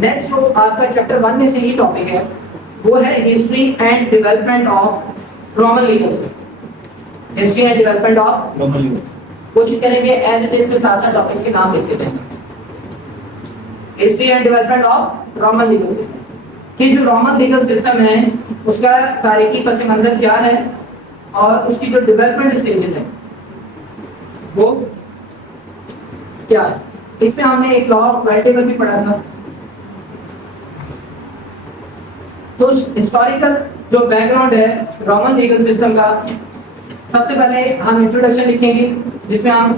Next جو آپ کا چیپٹر 1 میں سے ہی ٹاپک ہے وہ ہے history and development of Roman legal system. History and development of Roman legal. کوشش کریں گے ایز اٹ از پھر ساتھ ساتھ ٹاپکس کے نام لکھتے رہیں گے. History and development of Roman legal system کہ جو رومن لیگل سسٹم ہے اس کا تاریخی پس منظر کیا ہے اور اس کی جو ڈیولپمنٹ اسٹیجز ہیں وہ کیا ہے. اس میں ہم نے ایک لا آف ویلٹیبل بھی پڑھا تھا. تو ہسٹوریکل جو بیک گراؤنڈ ہے رومن لیگل سسٹم کا, سب سے پہلے ہم انٹروڈکشن لکھیں گے جس میں ہم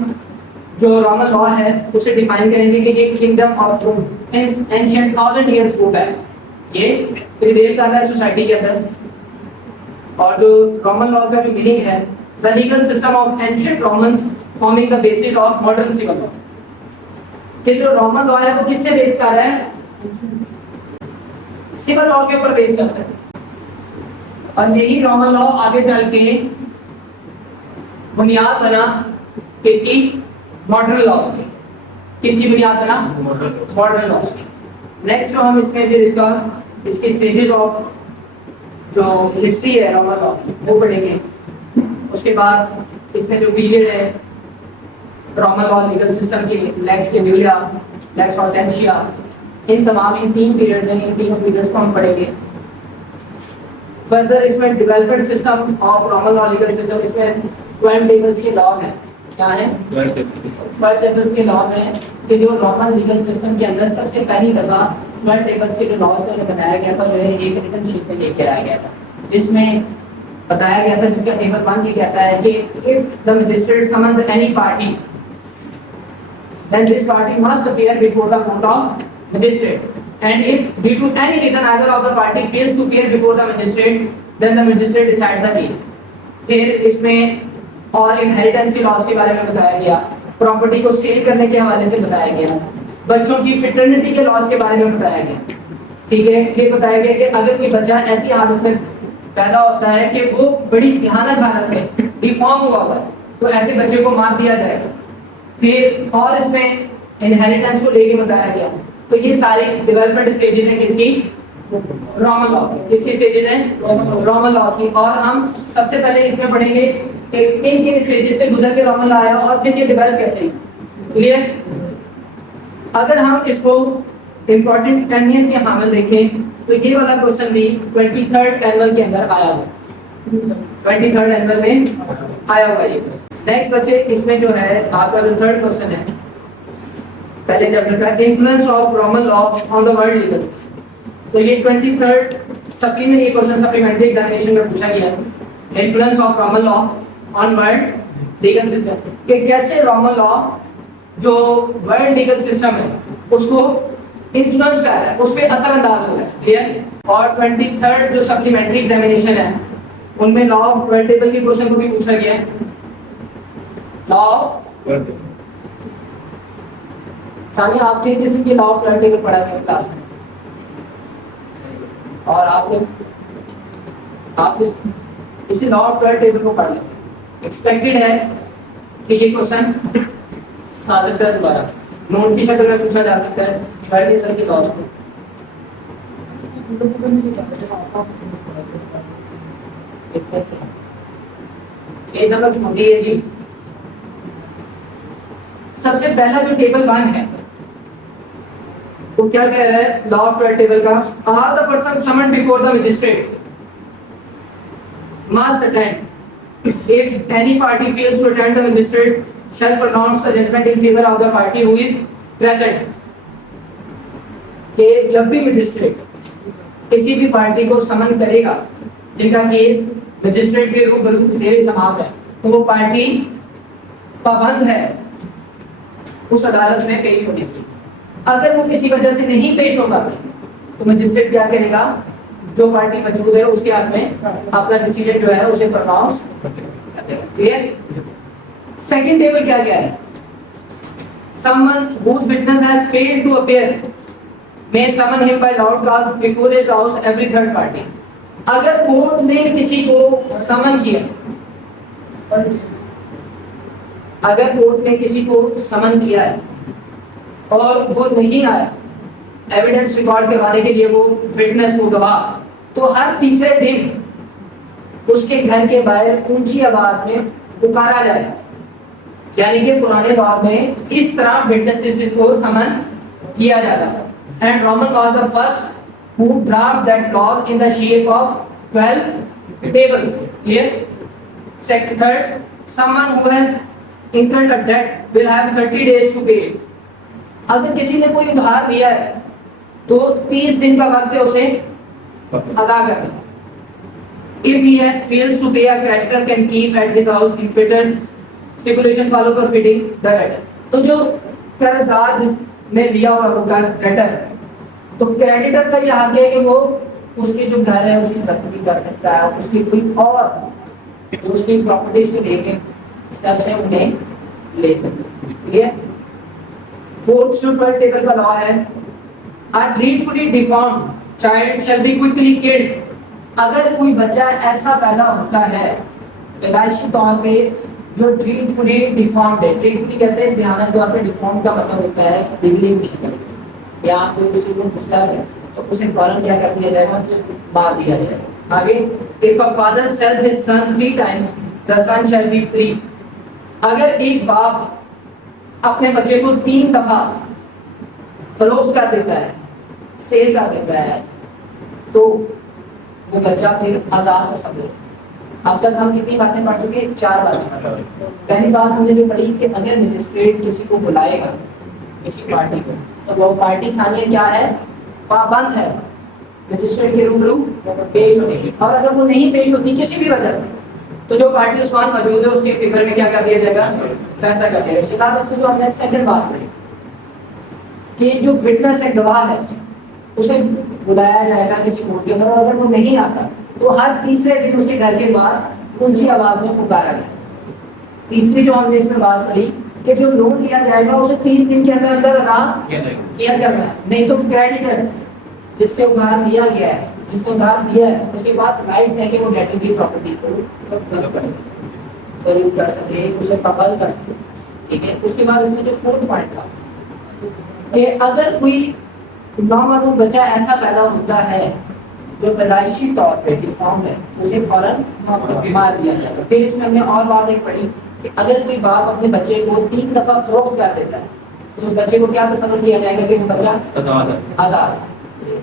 جو رومن لا ہے اسے ڈیفائن کریں گے کہ یہ kingdom of room since ancient 1000 years go back یہ پریویل کر رہا ہے سوسائٹی کے اندر. اور جو رومن لا کا جو میننگ ہے the legal system of ancient Romans forming the basis of modern civil law. کہ جو رومن لا ہے وہ کس سے بیس کر رہا ہے؟ سول لا کے اوپر بیس کرتا ہے. اور یہی رومن لا آگے چل کے بنیاد بنا کس کی؟ ماڈرن لاز کی. کس کی بنیاد بنا؟ ماڈرن لاز کی. نیکسٹ جو ہم اس میں پھر اس کے اسٹیجز آف جو ہسٹری ہے رومن لا وہ پڑھیں گے. اس کے بعد اس میں جو پیریڈ ہے رومن لا لیگل سسٹم کے لیکس کیموریا, لیکس ہارٹینشیا, ان تمام ان 3 پیریڈز ہیں. ان 3 پیریڈز کو ہم پڑھیں گے. فردر اس میں development system of Roman law legal system, اس میں 12 ٹیبلز کے لاز ہیں. کیا ہیں؟ 12 ٹیبلز کے لاز ہیں کہ جو رومن لیگل سسٹم کے اندر سب سے پہلی دفعہ 12 ٹیبلز کے جو لاز ہیں انہیں بتایا گیا تھا اور ایک ریٹن شیٹ میں لے کے آیا گیا تھا جس میں بتایا گیا تھا, جس کا ٹیبل 1 یہ کہتا ہے کہ if the magistrate summons any party then this party must appear before the court of magistrate and if due to any reason either of the party fails to appear before the magistrate then the magistrate decides the case. پھر اس میں اور inheritance کے laws کے بارے میں بتایا گیا, property کو سیل کرنے کے حوالے سے بتایا گیا, بچوں کی پیٹرنٹی کے لاز کے بارے میں بتایا گیا. ٹھیک ہے, پھر بتایا گیا کہ اگر کوئی بچہ ایسی حالت میں پیدا ہوتا ہے کہ وہ بڑی بھیانک حالت میں ڈیفارم ہوا ہوا ہے تو ایسے بچے کو مار دیا جائے گا. پھر اور اس میں انہیریٹنس کو لے کے بتایا گیا. تو یہ سارے ڈیولپمنٹ اسٹیجز ہیں کس کی؟ رومن لا کی. کس کی اسٹیجز ہیں؟ رومن لا کی. اور ہم سب سے پہلے اس میں پڑھیں گے کہ کن کن اسٹیجز سے گزر کے رومن لا آیا اور پھر یہ ڈیولپ کیسے ہوئی. کلیئر؟ اگر ہم اس کو امپورٹنٹ اہمیت کے حامل دیکھیں تو یہ والا کوشچن بھی 23rd اینول کے اندر آیا ہوا. 23rd اینول میں آیا ہوا یہ. نیکسٹ بچے اس میں جو ہے آپ کا جو 3rd کوشچن ہے پہلے چیپٹر کا influence of Roman law on the world legal system. تو یہ 23rd سپلی میں یہ کوشچن سپلیمنٹری ایگزامینیشن میں پوچھا گیا ہے influence of Roman law on world legal system کہ کیسے رومن لا جو ورلڈ لیگل سسٹم ہے اس کو انفلوئنس کر رہا ہے, اس پہ اثر انداز ہو رہا ہے. کلیئر؟ اور 23rd جو سپلیمنٹری ایگزامینیشن ہے ان میں لا آف ویلٹیبل کے کوشچن کو بھی پوچھا گیا ہے. لا آف ثانیہ آپ کے کسی کی لا آف ویلٹیبل پڑھا گیا کلاس میں اور آپ اسی لا آف ویلٹیبل کو پڑھ لیں. ایکسپیکٹڈ ہے کہ یہ کوشچن آ سکتا ہے دوبارہ نوٹ کی شکل میں پوچھا جا سکتا ہے ویلٹیبل کے لاز کو. ایک نمبر چھوٹی ہے جی. سب سے پہلا جو ٹیبل 1 ہے وہ کیا کہہ رہا ہے لا آف ٹیبل کا all the persons summoned before the magistrate must attend. If any party fails to attend, the magistrate shall pronounce the judgment in favor of the party who is present. کہ جب بھی magistrate کسی بھی party کو سمن کرے گا جن کا کیس مجسٹریٹ کے روبرو زیر سماعت ہے تو وہ پارٹی پابند ہے اس عدالت میں پیش ہونے کی. اگر وہ کسی وجہ سے نہیں پیش ہو پاتی تو مجسٹریٹ کیا کرے گا, جو پارٹی موجود ہے اس کے ہاتھ میں اپنا ڈیسیژن جو ہے اسے پروناؤنس کر دے گا. کلیئر؟ سیکنڈ ٹیبل کیا کیا ہے someone whose witness has failed to appear may summon him by loud calls before his house every third party. اگر کورٹ نے کسی کو سمن کیا, اگر کورٹ نے کسی کو سمن کیا ہے اور وہ نہیں آیا ایویڈنس ریکارڈ کروانے کے لیے وہ وٹنس کو گواہ، تو ہر تیسرے دن اس کے گھر کے باہر اونچی آواز میں پکارا جائے گا. یعنی کہ پرانے دور میں اس طرح وٹنسز کو سمن کیا جاتا تھا. And Roman was the first who draft that laws in the shape of 12 tables. Clear? Second, third, someone who has incurred a debt will have 30 days to pay. اگر کسی نے کوئی ادھار لیا ہے تو 30 دن کا وقت ہے اسے ادا کرنے کا. If he fails to pay, a creditor can keep at his house infitted stipulation follow for fitting the debtor. تو جو قرض دار جس نے لیا ہوا وہ قرض ڈیٹر، تو کریڈیٹر کا یہ حق ہے کہ وہ اس کے جو گھر ہے اس کی ضبط بھی کر سکتا ہے، اس کی کوئی اور جو اس کی پراپرٹیز کے لے کے اسٹیپس ہیں انہیں لے سکتا ہے. ٹھیک ہے. فورتھ جو 12 ٹیبل کا لا ہے، a dreadfully deformed child shall be quickly killed. اگر کوئی بچہ ایسا پیدا ہوتا ہے پیدائشی طور پہ جو ڈریڈفلی ڈیفارمڈ ہے، ڈریڈفلی کہتے ہیں بھیانک طور پہ، ڈیفارم کا مطلب ہوتا ہے بگڑی ہوئی شکل، یا کوئی اسے کو ڈسٹرب ہے تو اسے فوراً کیا کر دیا جائے گا، مار دیا جائے گا. آگے if a father sells his son 3 times the son shall be free. اگر ایک باپ اپنے بچے کو 3 دفعہ فروخت کر دیتا ہے، سیل کر دیتا ہے، تو وہ بچہ پھر آزاد تصور. اب تک ہم کتنی باتیں پڑھ چکے؟ 4 باتیں پڑھ چکے. پہلی بات ہم نے جو پڑھی کہ اگر مجسٹریٹ کسی کو بلائے گا، کسی پارٹی کو، تو وہ پارٹی ثانیہ کیا ہے؟ پابند ہے مجسٹریٹ کے روبرو پیش ہونے کی. اور اگر وہ نہیں پیش ہوتی کسی بھی وجہ سے، تو جو پارٹی اس وقت موجود ہے اس کے فیور میں کیا کر دیا جائے گا؟ فیصلہ کر دیا جائے گا. اس میں جو ہم نے سیکنڈ بات پڑھی کہ جو وٹنس ہے، گواہ ہے، اسے بلایا جائے گا کسی کورٹ کے اندر، اور اگر وہ نہیں آتا تو ہر تیسرے دن اس کے گھر کے باہر اونچی آواز میں پکارا گیا. تیسری جو ہم نے اس میں بات پڑھی کہ جو لون لیا جائے گا اسے 30 دن کے اندر اندر ادا کیا کرنا ہے، نہیں تو کریڈیٹرز جس سے ادھار لیا گیا ہے، جس کو ادھار دیا ہے، اس کے پاس رائٹس ہیں کہ وہ ڈیٹر کی پراپرٹی کو ضبط کر سکے، فروخت کر سکے، اسے پابند کر سکے. ٹھیک ہے. اس کے بعد اس میں جو 4تھ پوائنٹ تھا کہ اگر کوئی نامعلوم بچہ ایسا پیدا ہوتا ہے جو پیدائشی طور پہ ڈیفارم ہے، اسے فوراً مار دیا جائے گا. پھر اس میں ہم نے اور بات ایک پڑھی کہ اگر کوئی باپ اپنے بچے کو 3 دفعہ فروخت کر دیتا ہے تو اس بچے کو کیا تصور کیا جائے گا کہ وہ بچہ آزاد ہے.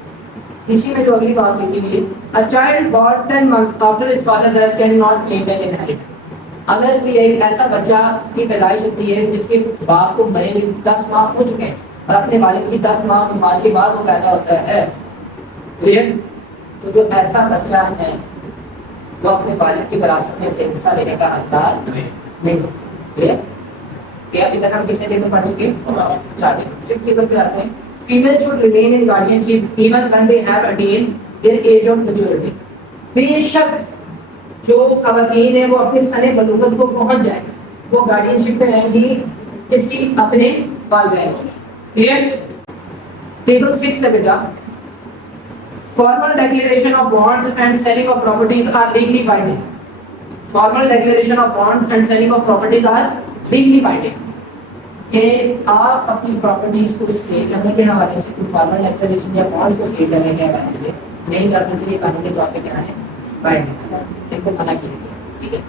اسی میں جو اگلی بات لکھی ہوئی ہے، a child born 10 months after his father death cannot claim an inheritance. اگر کوئی ایک ایسا بچہ کی پیدائش ہوتی ہے جس کے باپ کو مرے 10 ماہ ہو چکے ہیں اور اپنے والد کی 10 ماہ وفات کے بعد وہ پیدا ہوتا ہے، تو جو ایسا بچہ ہے وہ اپنے والد کی وراثت میں سے حصہ لینے کا حقدار نہیں. کہ ابھی تک ہم کتنے ٹیبل پڑھ چکے؟ 4 ٹیبل. 5th ٹیبل پہ آتے ہیں. Female should remain in guardianship even when they have attained their age of maturity. بے شک جو خواتین ہیں وہ اپنے سن بلوغت کو پہنچ جائیں وہ گارڈینشپ میں رہیں گی کس کی؟ اپنے والدین کی. کلیئر؟ ٹیبل 6 ہے بیٹا. Formal declaration of bonds and selling of properties are legally binding. Formal declaration of bonds and selling of properties are legally binding. کہ آپ اپنی پراپرٹیز کو سیل کرنے کے حوالے سے کوئی فارمل ڈیکلریشن یا بانڈز کو سیل کرنے کے حوالے سے نہیں کر سکتے. یہ قانونی طور پہ کیا ہے؟ بائنڈنگ. ان کو منع کیا گیا. ٹھیک ہے.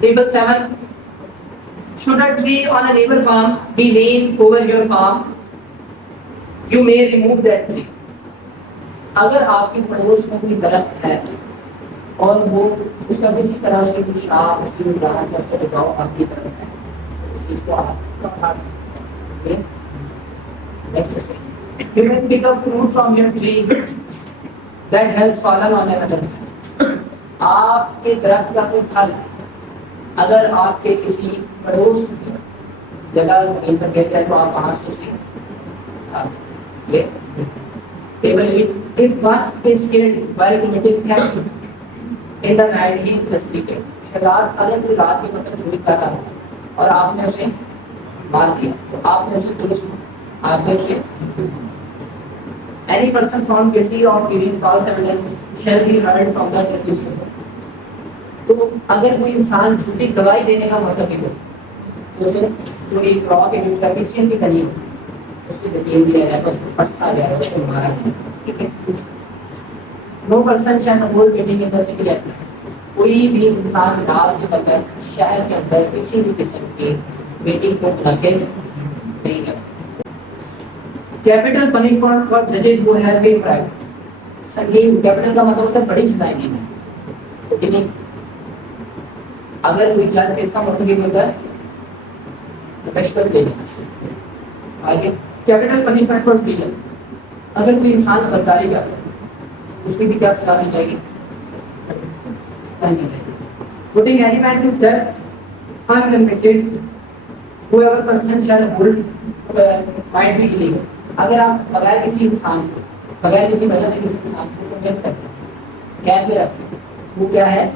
Table 7. Should a tree on a neighbor farm be laying over your farm, you may remove that tree. اگر آپ کے پڑوس میں کوئی درخت ہے اور وہ اس کا کسی طرح اس کی کوئی شاخ، اس کی کوئی برانچ، اس کا جھکاؤ آپ کی طرف ہے، اس چیز کو آپ کاٹ سکتے ہیں. Next, you can pick up fruit from your tree that has fallen on another tree. آپ کے درخت کا کوئی پھل اگر آپ کے کسی پڑوس کی جگہ زمین پر گرتا ہے تو آپ وہاں سے اسے کھا سکتے ہیں. Table 8. If one is killed while committing theft in the night, he is justly killed. Shahzad اگر کوئی رات کے وقت چوری کر رہا ہے اور آپ نے اسے مار دیا تو آپ نے اسے درست آپ دیکھیے. Any person found guilty of giving false evidence shall be heard from the judicial. تو اگر کوئی انسان جھوٹی گواہی دینے کا مرتکب ہو تو اسے جو ایک را کے ڈیکلریشن بھی بنی ہو اس کی ڈیٹیل دیا جائے گا, اس کو پٹھا جائے گا, اس کو مارا جائے گا. ٹھیک ہے. No person shall hold meeting in the city at night. کوئی بھی انسان رات کے وقت شہر کے اندر کسی بھی قسم کی میٹنگ کو منعقد نہیں کر سکتا. کیپٹل پنشمنٹ فار ججز ہو ہیو بین ٹرائیڈ. سنگین, کیپٹل کا مطلب ہوتا ہے بڑی سزائیں دی ہیں, چھوٹی نہیں. اگر کوئی جج اس کا مرتکب ہوتا ہے تو رشوت لے لیں. آگے کیپٹل پنشمنٹ فار ٹریزن. اگر کوئی انسان غداری کرتا ہے اس کی بھی کیا سزا دی جائے گی؟ Putting any man to death unlimited, whoever person shall hold might be illegal. اگر آپ بغیر کسی انسان کو, بغیر کسی وجہ سے کسی انسان کو کنوینٹ کرتے ہیں, قید میں رکھتے ہیں, وہ کیا ہے؟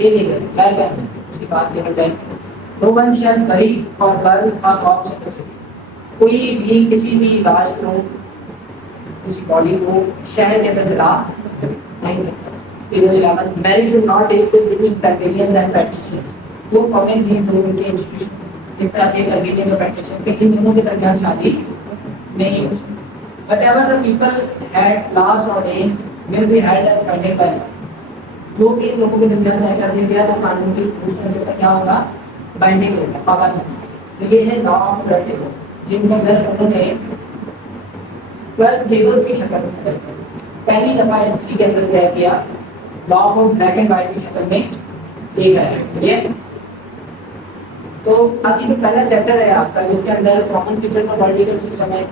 illegal, غیر قانونی. اس کی بات cable time. No one shall bury or burn a corpse in the city. کوئی بھی کسی بھی لاش کو, کسی باڈی کو شہر کے اندر جلا نہیں سکتا. Marriage should not take place between Calvinians and Patricians. وہ قومیں تھیں دونوں کے انسٹیٹیوشن, جس طرح کے Calvinians اور Patricians کے, ان دونوں کے درمیان شادی نہیں ہو سکتی. Whatever the people had last ordained will be held as binding by law. جو بھی ان لوگوں کے درمیان طے کر دیا گیا وہ قانون کی دوسرے پر کیا ہوگا؟ بائنڈنگ ہوگا, پابند ہوگا. تو یہ ہے لا آف ٹویلو ٹیبل, جن کے اندر انہوں نے 12 ٹیبلز کی شکل سے پہلی دفعہ ہسٹری کے اندر طے کیا, لا کو بلیک اینڈ وائٹ کی شکل میں لے کر آئے. ٹھیک ہے. تو اب یہ جو پہلا چیپٹر ہے آپ کا, جس کے اندر common features of world legal system ہے,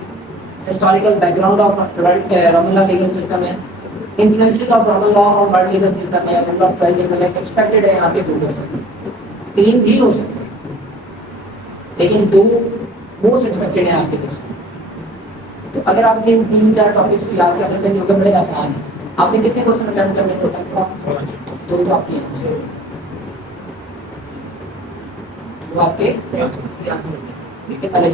historical background of Roman law legal system ہے, influences of Roman law on world legal system ہے, رول آف ٹرائبل ہے, ایکسپیکٹڈ ہے آپ کے 2 %, 3 بھی ہو سکتے ہیں, لیکن 2 موسٹ ایکسپیکٹڈ ہیں آپ کے لیے. تو اگر آپ نے 3-4 ٹاپکس کو یاد کر لیتے ہیں جو کہ بڑے آسان ہیں, آپ نے کتنے کوشچن اٹیمپٹ کرنے کو ہوتا ہے؟ 2 تو آپ کے آنسر, وہ آپ کے آنسر. ٹھیک ہے. پہلے